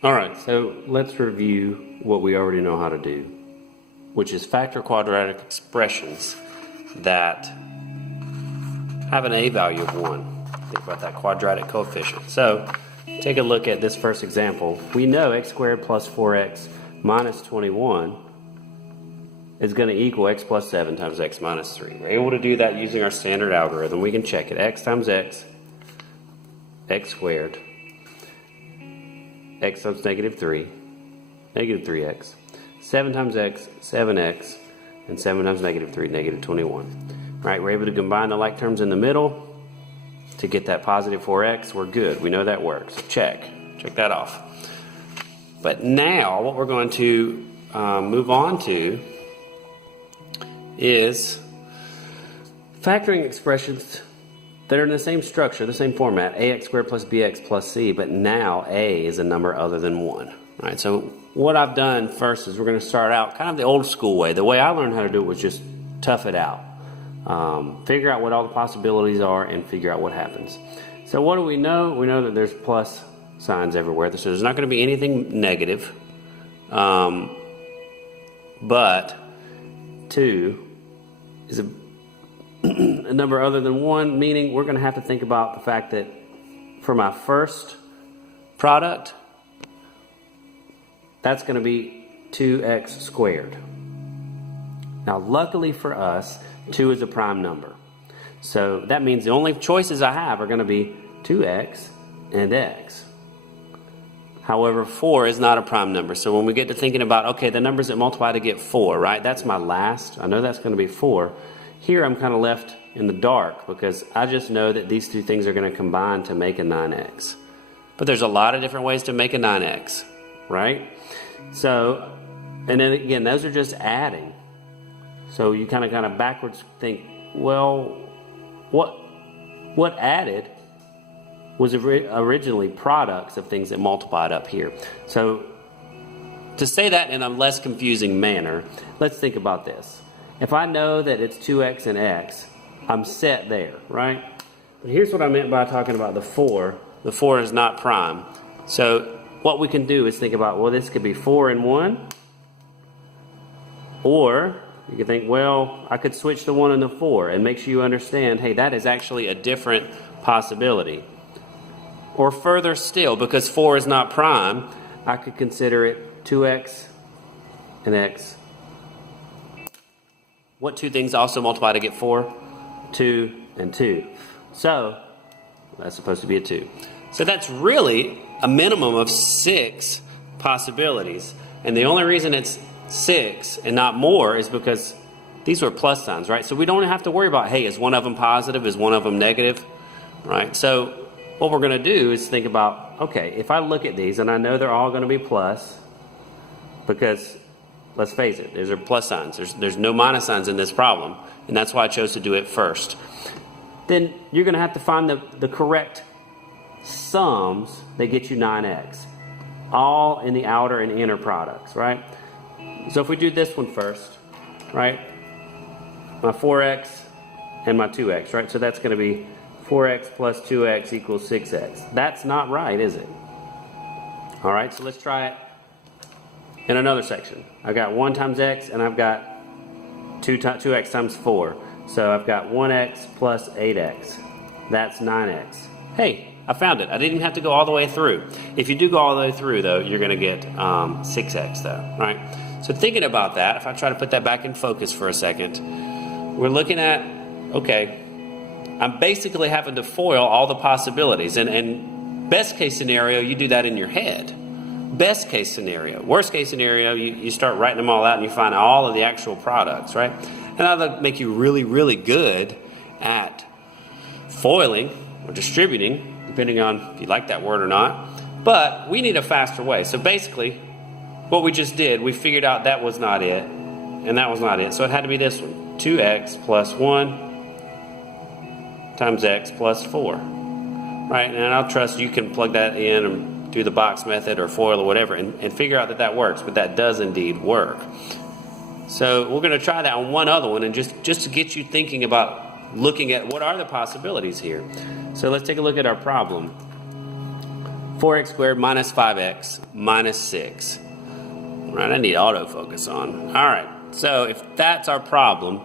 All right, so let's review what we already know how to do, which is factor quadratic expressions that have an a value of 1. Think about that quadratic coefficient. So take a look at this first example. We know x squared plus 4x minus 21 is going to equal x plus 7 times x minus 3. We're able to do that using our standard algorithm. We can check it. X times x, x squared, x times negative 3, negative 3x, 7 times x, 7x, and 7 times negative 3, negative 21. Right, we're able to combine the like terms in the middle to get that positive 4x. We're good. We know that works. Check that off. But now what we're going to move on to is factoring expressions that are in the same structure, the same format, ax squared plus bx plus c, but now a is a number other than 1. Right? So what I've done first is we're going to start out kind of the old school way. The way I learned how to do it was just tough it out. Figure out what all the possibilities are and figure out what happens. So what do we know? We know that there's plus signs everywhere. So there's not going to be anything negative. But 2 is a number other than 1, meaning we're going to have to think about the fact that for my first product, that's going to be 2x squared. Now, luckily for us, 2 is a prime number. So that means the only choices I have are going to be 2x and x. However, 4 is not a prime number. So when we get to thinking about, okay, the numbers that multiply to get 4, right? That's my last. I know that's going to be 4. Here I'm kind of left in the dark because I just know that these two things are going to combine to make a 9x. But there's a lot of different ways to make a 9x, right? So, and then again, those are just adding. So you kind of backwards think, well, what added was originally products of things that multiplied up here. So to say that in a less confusing manner, let's think about this. If I know that it's 2x and x, I'm set there, right? But here's what I meant by talking about the 4. The 4 is not prime. So what we can do is think about, well, this could be 4 and 1. Or you can think, well, I could switch the 1 and the 4 and make sure you understand, hey, that is actually a different possibility. Or further still, because 4 is not prime, I could consider it 2x and x. What two things also multiply to get 4? 2 and 2. So that's supposed to be a 2. So that's really a minimum of 6 possibilities. And the only reason it's 6 and not more is because these were plus signs, right? So we don't have to worry about, hey, is one of them positive? Is one of them negative? Right? So what we're going to do is think about, okay, if I look at these and I know they're all going to be plus, because let's face it, these are plus signs. There's no minus signs in this problem, and that's why I chose to do it first. Then you're going to have to find the correct sums that get you 9x, all in the outer and inner products, right? So if we do this one first, right, my 4x and my 2x, right? So that's going to be 4x plus 2x equals 6x. That's not right, is it? All right, so let's try it in another section. I've got 1 times x, and I've got 2x times 4. So I've got 1x plus 8x. That's 9x. Hey, I found it. I didn't have to go all the way through. If you do go all the way through, though, you're going to get 6x, though, right? So thinking about that, if I try to put that back in focus for a second, we're looking at, okay, I'm basically having to foil all the possibilities. And best case scenario, you do that in your head. Best case scenario. Worst case scenario, you start writing them all out and you find all of the actual products, right? And that'll make you really, really good at foiling or distributing, depending on if you like that word or not. But we need a faster way. So basically, what we just did, we figured out that was not it, and that was not it. So it had to be this one. 2x plus 1 times x plus 4. Right? And I'll trust you can plug that in and do the box method or FOIL or whatever and figure out that that works, but that does indeed work. So we're going to try that on one other one, and just to get you thinking about looking at what are the possibilities here. So let's take a look at our problem. 4x squared minus 5x minus 6. All right, I need autofocus on. All right, so if that's our problem,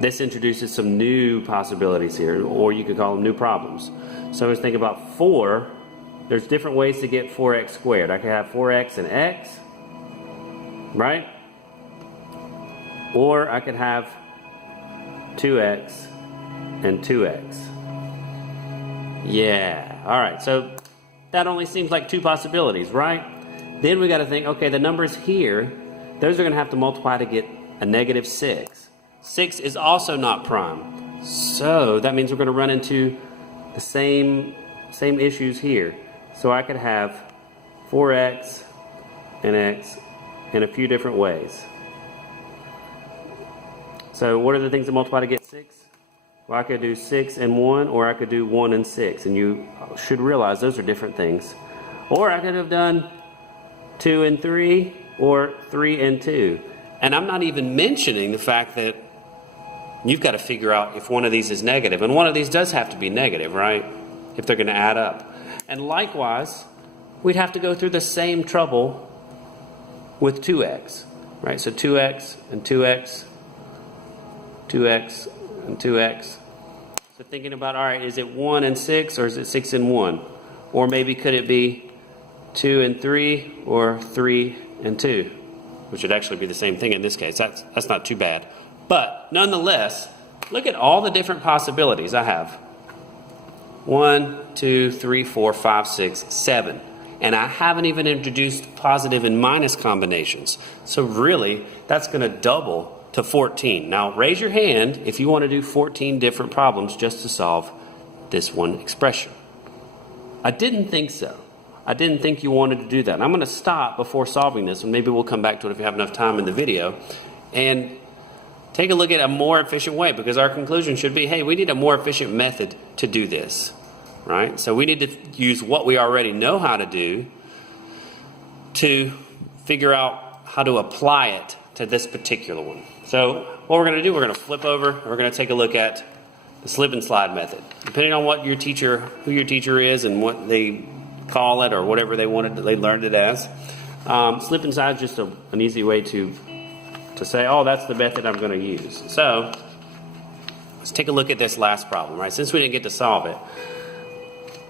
this introduces some new possibilities here, or you could call them new problems. So let's think about 4. There's different ways to get 4x squared. I could have 4x and x, right? Or I could have 2x and 2x. Yeah, all right, so that only seems like 2 possibilities, right? Then we got to think, okay, the numbers here, those are going to have to multiply to get a negative 6. 6 is also not prime. So that means we're going to run into the same issues here. So I could have 4x and x in a few different ways. So what are the things that multiply to get 6? Well, I could do 6 and 1, or I could do 1 and 6. And you should realize those are different things. Or I could have done 2 and 3, or 3 and 2. And I'm not even mentioning the fact that you've got to figure out if one of these is negative. And one of these does have to be negative, right? If they're going to add up. And likewise, we'd have to go through the same trouble with 2x, right? So 2x and 2x, 2x and 2x. So thinking about, all right, is it 1 and 6, or is it 6 and 1? Or maybe could it be 2 and 3, or 3 and 2? Which would actually be the same thing in this case. That's not too bad. But nonetheless, look at all the different possibilities I have. 1, 2, 3, 4, 5, 6, 7. And I haven't even introduced positive and minus combinations. So really, that's going to double to 14. Now, raise your hand if you want to do 14 different problems just to solve this one expression. I didn't think so. I didn't think you wanted to do that. And I'm going to stop before solving this, and maybe we'll come back to it if you have enough time in the video, and take a look at a more efficient way, because our conclusion should be, hey, we need a more efficient method to do this, right? So we need to use what we already know how to do to figure out how to apply it to this particular one. So what we're going to do, we're going to flip over, and we're going to take a look at the slip and slide method. Depending on what your teacher, who your teacher is and what they call it or whatever they learned it as, slip and slide is just an easy way to say, oh, that's the method I'm going to use. So let's take a look at this last problem, right? Since we didn't get to solve it,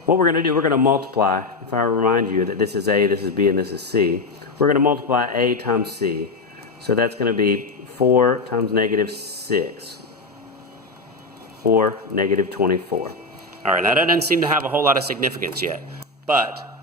what we're going to do, we're going to multiply. If I remind you that this is A, this is B, and this is C, we're going to multiply A times C. So that's going to be 4 times negative 6, or negative 24. All right, now that doesn't seem to have a whole lot of significance yet. But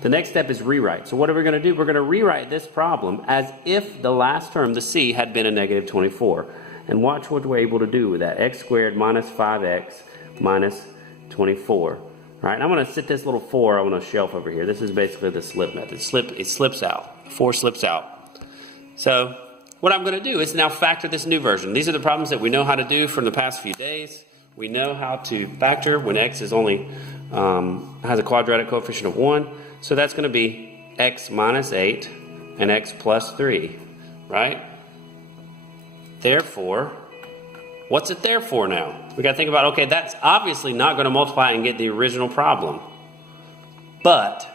the next step is rewrite. So what are we going to do? We're going to rewrite this problem as if the last term, the C, had been a negative 24. And watch what we're able to do with that. X squared minus 5x minus 24. All right, and I'm going to sit this little 4 on a shelf over here. This is basically the slip method. It slips out. 4 slips out. So what I'm going to do is now factor this new version. These are the problems that we know how to do from the past few days. We know how to factor when x is only has a quadratic coefficient of 1. So that's going to be x minus 8 and x plus 3, right? Therefore, what's it there for now? We got to think about, okay, that's obviously not going to multiply and get the original problem. But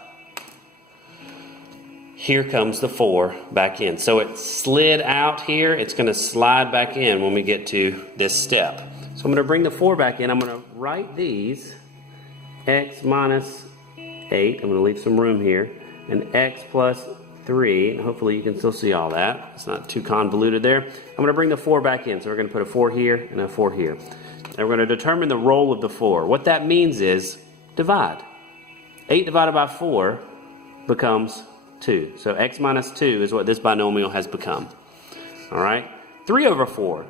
here comes the 4 back in. So it slid out here. It's going to slide back in when we get to this step. So I'm going to bring the 4 back in. I'm going to write these x minus 8. I'm going to leave some room here. And x plus 3. And hopefully you can still see all that. It's not too convoluted there. I'm going to bring the 4 back in. So we're going to put a 4 here and a 4 here. And we're going to determine the role of the 4. What that means is divide. 8 divided by 4 becomes 2. So x minus 2 is what this binomial has become. All right? 3 over 4.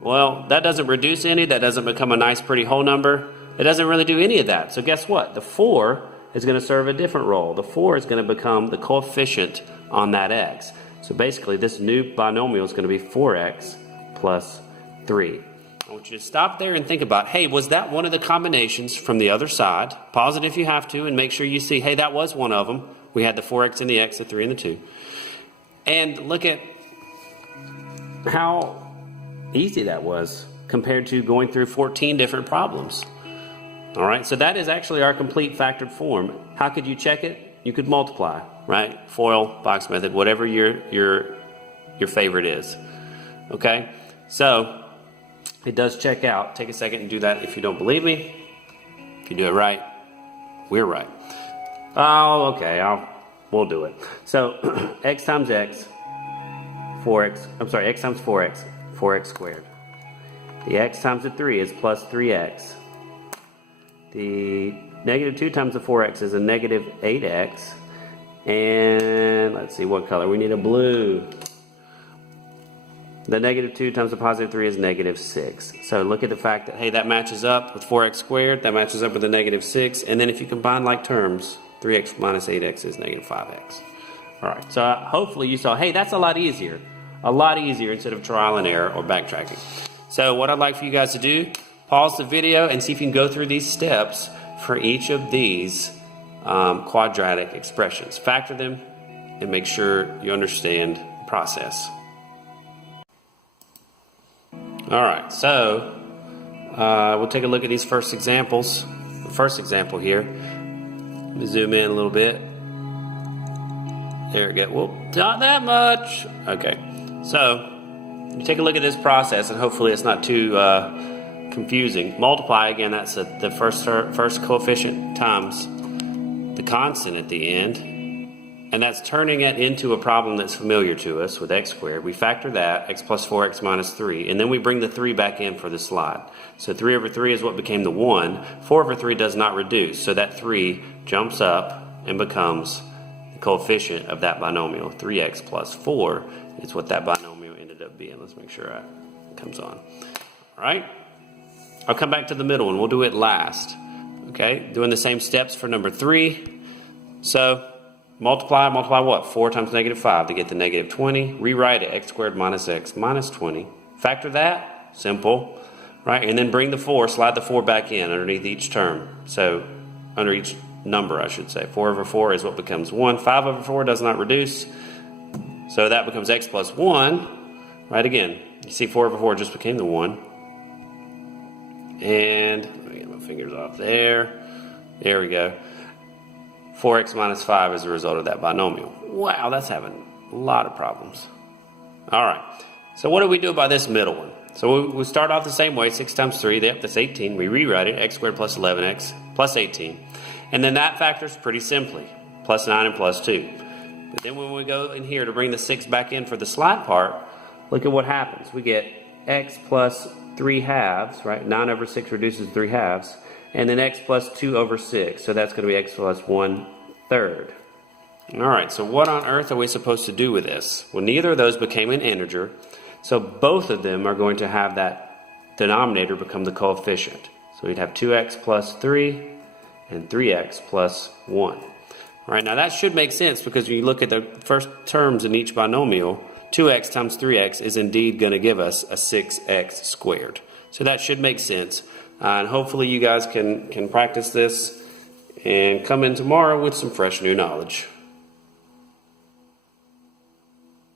Well, that doesn't reduce any. That doesn't become a nice, pretty whole number. It doesn't really do any of that. So guess what? The 4 is going to serve a different role. The 4 is going to become the coefficient on that x. So basically, this new binomial is going to be 4x plus 3. I want you to stop there and think about, hey, was that one of the combinations from the other side? Pause it if you have to and make sure you see, hey, that was one of them. We had the 4x and the x, the 3 and the 2. And look at how easy that was compared to going through 14 different problems. All right, so that is actually our complete factored form. How could you check it? You could multiply, right? FOIL, box method, whatever your favorite is. Okay, so it does check out. Take a second and do that if you don't believe me. If you do it right, we're right. Oh, okay, we'll do it. So x times x, 4x, I'm sorry, x times 4x, 4x squared. The x times the 3 is plus 3x. The negative 2 times the 4x is a negative 8x. And let's see what color. We need a blue. The negative 2 times the positive 3 is negative 6. So look at the fact that, hey, that matches up with 4x squared. That matches up with the negative 6. And then if you combine like terms, 3x minus 8x is negative 5x. All right, so hopefully you saw, hey, that's a lot easier. A lot easier instead of trial and error or backtracking. So what I'd like for you guys to do, pause the video and see if you can go through these steps for each of these quadratic expressions. Factor them and make sure you understand the process. All right, so we'll take a look at these first examples. The first example here, let me zoom in a little bit. There we go. Well, not that much. Okay, so you take a look at this process and hopefully it's not too confusing. Multiply, again, that's the first coefficient times the constant at the end, and that's turning it into a problem that's familiar to us with x squared. We factor that, x plus 4x minus 3, and then we bring the 3 back in for the slide. So 3 over 3 is what became the 1. 4 over 3 does not reduce, so that 3 jumps up and becomes the coefficient of that binomial. 3x plus 4 is what that binomial ended up being. Let's make sure it comes on. All right? I'll come back to the middle one. We'll do it last. Okay? Doing the same steps for number 3. So multiply what? 4 times negative 5 to get the negative 20. Rewrite it, x squared minus x minus 20. Factor that, simple, right? And then bring the 4, slide the 4 back in underneath each term. So under each number, I should say. 4 over 4 is what becomes 1. 5 over 4 does not reduce. So that becomes x plus 1, right? Again, you see 4 over 4 just became the 1. And let me get my fingers off there. There we go. 4x minus 5 is the result of that binomial. Wow, that's having a lot of problems. All right, so what do we do about this middle one? So we start off the same way, 6 times 3, yep, that's 18. We rewrite it, x squared plus 11x plus 18. And then that factors pretty simply, plus 9 and plus 2. But then when we go in here to bring the 6 back in for the slide part, look at what happens. We get x plus 3 halves, right? 9 over 6 reduces 3 halves. And then x plus 2 over 6. So that's going to be x plus 1/3. All right, so what on earth are we supposed to do with this? Well, neither of those became an integer. So both of them are going to have that denominator become the coefficient. So we'd have 2x plus 3 and 3x plus 1. All right, now that should make sense because when you look at the first terms in each binomial, 2x times 3x is indeed going to give us a 6x squared. So that should make sense. And hopefully you guys can practice this and come in tomorrow with some fresh new knowledge.